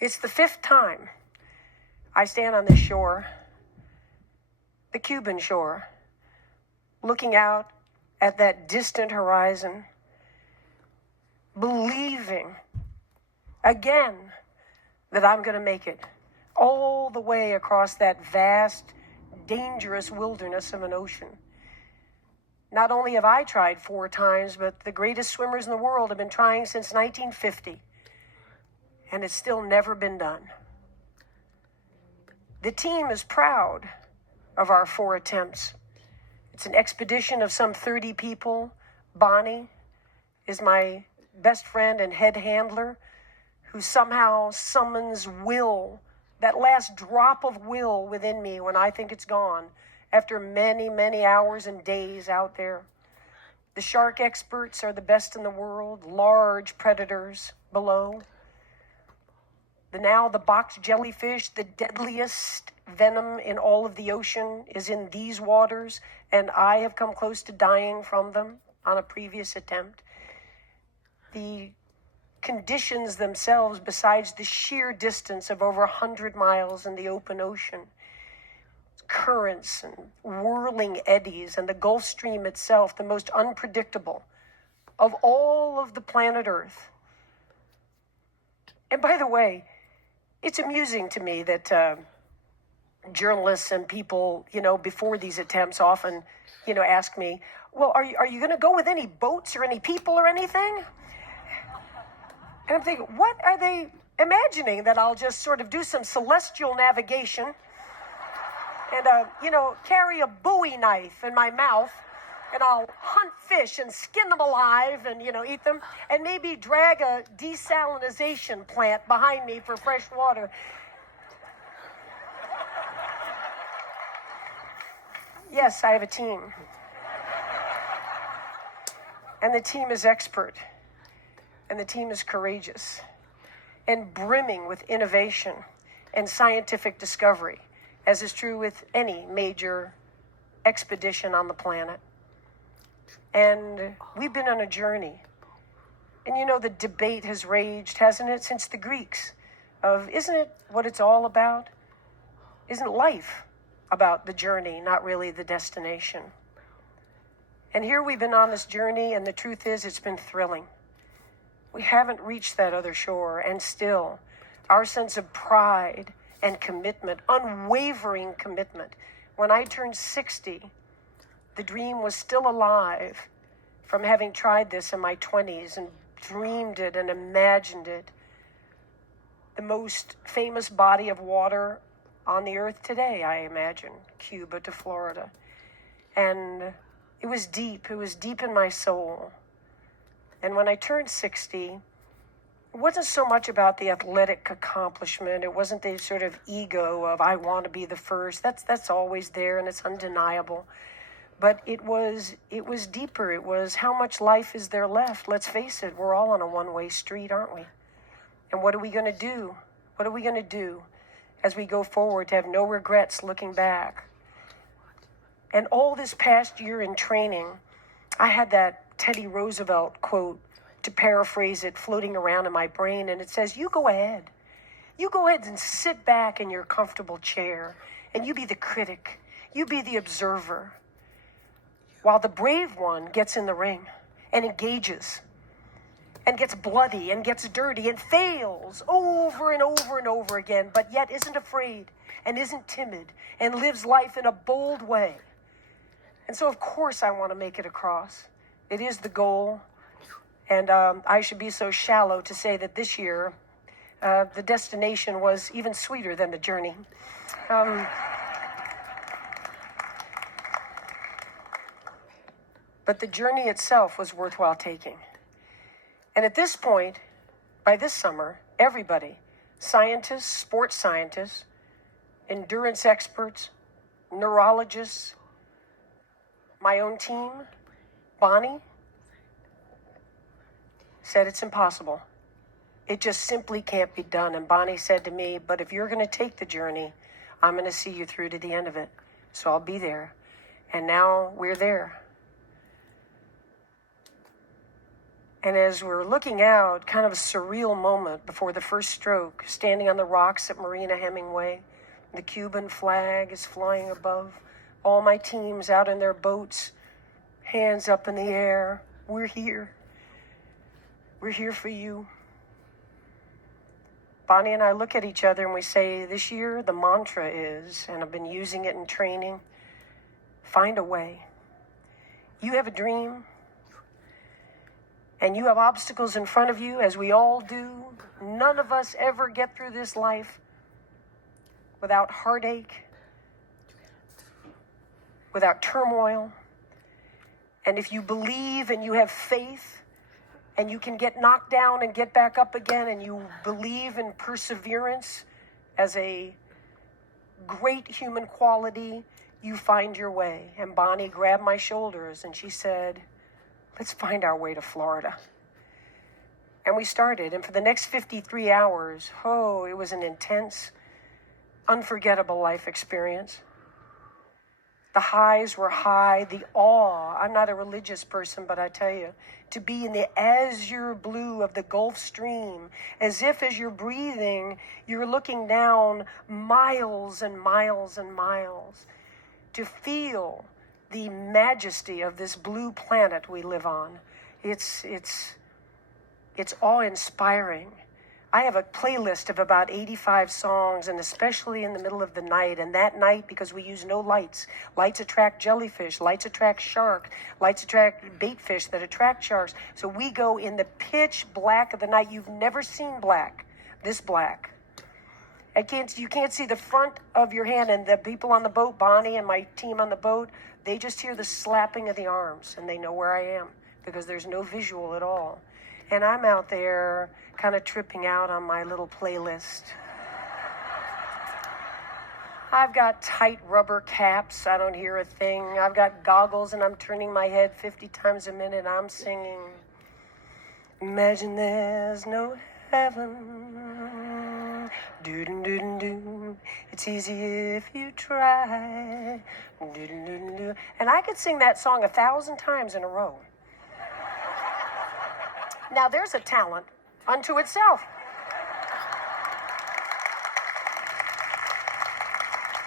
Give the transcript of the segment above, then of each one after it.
It's the 5th time I stand on this shore, the Cuban shore, looking out at that distant horizon, believing again that I'm going to make it all the way across that vast, dangerous wilderness of an ocean. Not only have I tried 4 times, but the greatest swimmers in the world have been trying since 1950, and it's still never been done. The team is proud of our 4 attempts. It's an expedition of some 30 people. Bonnie is my best friend and head handler, who somehow summons will, that last drop of will within me when I think it's gone, after many, many hours and days out there. The shark experts are the best in the world, large predators below. The box jellyfish, the deadliest venom in all of the ocean, is in these waters, and I have come close to dying from them on a previous attempt. The conditions themselves, besides the sheer distance of over 100 miles in the open ocean, currents and whirling eddies, and the Gulf Stream itself, the most unpredictable of all of the planet Earth. And by the way, it's amusing to me that journalists and people, before these attempts often, ask me, well, are you going to go with any boats or any people or anything? And I'm thinking, what are they imagining? That I'll just sort of do some celestial navigation and, carry a Bowie knife in my mouth, and I'll hunt fish and skin them alive and, eat them, and maybe drag a desalinization plant behind me for fresh water. Yes, I have a team. And the team is expert. And the team is courageous and brimming with innovation and scientific discovery, as is true with any major expedition on the planet. And we've been on a journey. And the debate has raged, hasn't it, since the Greeks, of isn't it what it's all about? Isn't life about the journey, not really the destination? And here we've been on this journey, and the truth is it's been thrilling. We haven't reached that other shore, and still, our sense of pride and commitment, unwavering commitment. When I turned 60, the dream was still alive from having tried this in my 20s and dreamed it and imagined it. The most famous body of water on the earth today, I imagine, Cuba to Florida. And it was deep in my soul. And when I turned 60, it wasn't so much about the athletic accomplishment. It wasn't the sort of ego of I want to be the first. That's always there, and it's undeniable. But it was deeper. It was how much life is there left? Let's face it, we're all on a one-way street, aren't we? And what are we going to do? What are we going to do as we go forward to have no regrets looking back? And all this past year in training, I had that Teddy Roosevelt quote, to paraphrase it, floating around in my brain, and it says, you go ahead. You go ahead and sit back in your comfortable chair, and you be the critic. You be the observer. While the brave one gets in the ring and engages and gets bloody and gets dirty and fails over and over and over again, but yet isn't afraid and isn't timid and lives life in a bold way. And so, of course, I want to make it across. It is the goal, and I should be so shallow to say that this year the destination was even sweeter than the journey. But the journey itself was worthwhile taking. And at this point, by this summer, everybody, scientists, sports scientists, endurance experts, neurologists, my own team, Bonnie, said it's impossible. It just simply can't be done. And Bonnie said to me, but if you're going to take the journey, I'm going to see you through to the end of it. So I'll be there. And now we're there. And as we're looking out, kind of a surreal moment before the first stroke, standing on the rocks at Marina Hemingway, the Cuban flag is flying above, all my teams out in their boats, hands up in the air. We're here. We're here for you. Bonnie and I look at each other and we say, this year the mantra is, and I've been using it in training, find a way. You have a dream, and you have obstacles in front of you, as we all do. None of us ever get through this life without heartache, without turmoil. And if you believe and you have faith, and you can get knocked down and get back up again, and you believe in perseverance as a great human quality, you find your way. And Bonnie grabbed my shoulders and she said, let's find our way to Florida. And we started. And for the next 53 hours, it was an intense, unforgettable life experience. The highs were high, the awe. I'm not a religious person, but I tell you, to be in the azure blue of the Gulf Stream, as if as you're breathing, you're looking down miles and miles and miles, to feel the majesty of this blue planet we live on. It's awe-inspiring. I have a playlist of about 85 songs, and especially in the middle of the night. And that night, because we use no lights, lights attract jellyfish, lights attract shark, lights attract bait fish that attract sharks. So we go in the pitch black of the night. You've never seen black, this black. You can't see the front of your hand. And the people on the boat, Bonnie and my team on the boat, they just hear the slapping of the arms, and they know where I am because there's no visual at all. And I'm out there kind of tripping out on my little playlist. I've got tight rubber caps. I don't hear a thing. I've got goggles, and I'm turning my head 50 times a minute. I'm singing, imagine there's no heaven. Do-do-do-do-do. It's easy if you try. Do-do-do-do-do. And I could sing that song 1,000 times in a row. Now, there's a talent unto itself.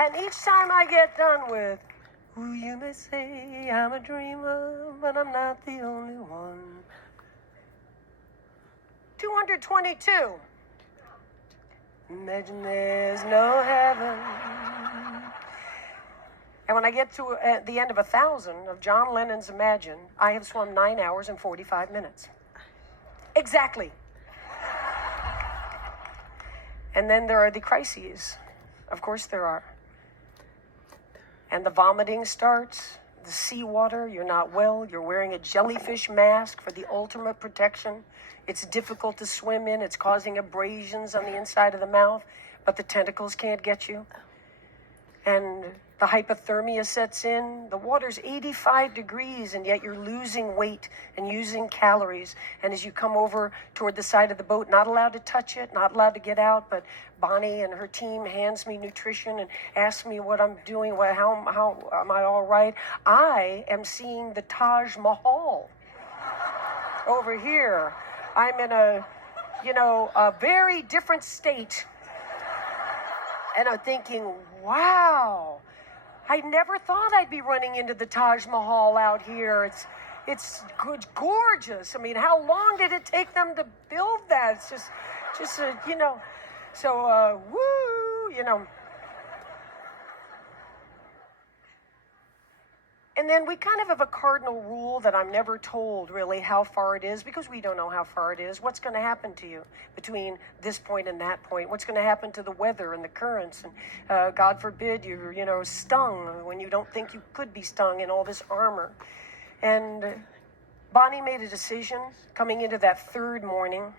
And each time I get done with, ooh, you may say I'm a dreamer, but I'm not the only one. 222. Imagine there's no heaven. And when I get to the end of 1,000 of John Lennon's Imagine, I have swum 9 hours and 45 minutes. Exactly. And then there are the crises. Of course there are. And the vomiting starts, the seawater, you're not well, you're wearing a jellyfish mask for the ultimate protection. It's difficult to swim in, it's causing abrasions on the inside of the mouth, but the tentacles can't get you. And the hypothermia sets in. The water's 85 degrees, and yet you're losing weight and using calories. And as you come over toward the side of the boat, not allowed to touch it, not allowed to get out, but Bonnie and her team hands me nutrition and asks me what I'm doing, how am I all right? I am seeing the Taj Mahal over here. I'm in a very different state. And I'm thinking, wow, I never thought I'd be running into the Taj Mahal out here. It's gorgeous. I mean, how long did it take them to build that? It's just so, woo. And then we kind of have a cardinal rule that I'm never told really how far it is, because we don't know how far it is. What's going to happen to you between this point and that point? What's going to happen to the weather and the currents? And God forbid you're stung when you don't think you could be stung in all this armor. And Bonnie made a decision coming into that third morning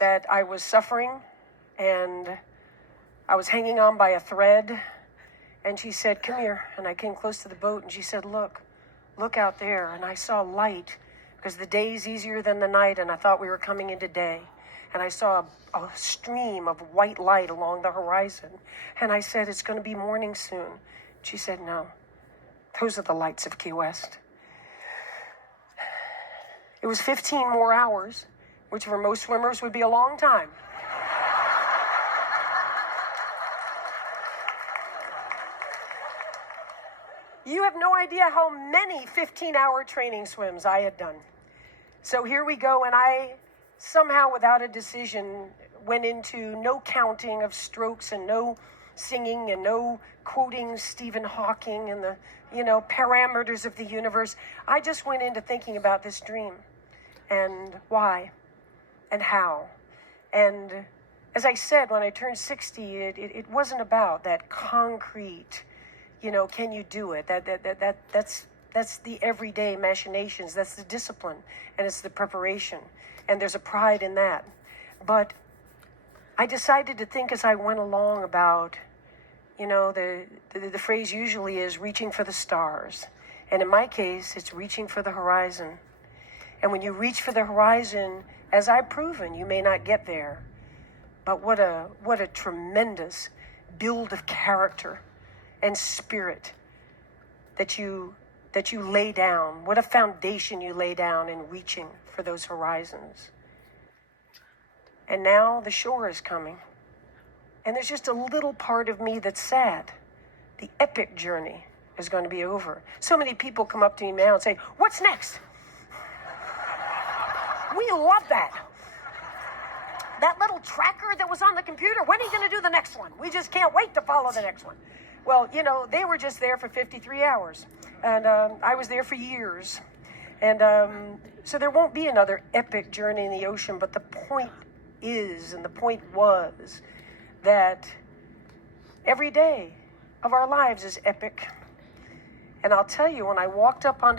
that I was suffering and I was hanging on by a thread. And she said, come here. And I came close to the boat and she said, look out there. And I saw light, because the day's easier than the night, and I thought we were coming into day. And I saw a stream of white light along the horizon. And I said, it's going to be morning soon. She said, no, those are the lights of Key West. It was 15 more hours, which for most swimmers would be a long time. You have no idea how many 15-hour training swims I had done. So here we go, and I somehow, without a decision, went into no counting of strokes and no singing and no quoting Stephen Hawking and the, parameters of the universe. I just went into thinking about this dream and why and how. And as I said, when I turned 60, it wasn't about that concrete, can you do it? That's the everyday machinations. That's the discipline, and it's the preparation, and there's a pride in that. But I decided to think as I went along about, the phrase usually is reaching for the stars, and in my case, it's reaching for the horizon. And when you reach for the horizon, as I've proven, you may not get there, but what a tremendous build of character and spirit that you lay down. What a foundation you lay down in reaching for those horizons. And now the shore is coming. And there's just a little part of me that's sad. The epic journey is going to be over. So many people come up to me now and say, "What's next?" We love that. That little tracker that was on the computer, when are you going to do the next one? We just can't wait to follow the next one. Well, they were just there for 53 hours. And I was there for years. And so there won't be another epic journey in the ocean. But the point is, and the point was, that every day of our lives is epic. And I'll tell you, when I walked up onto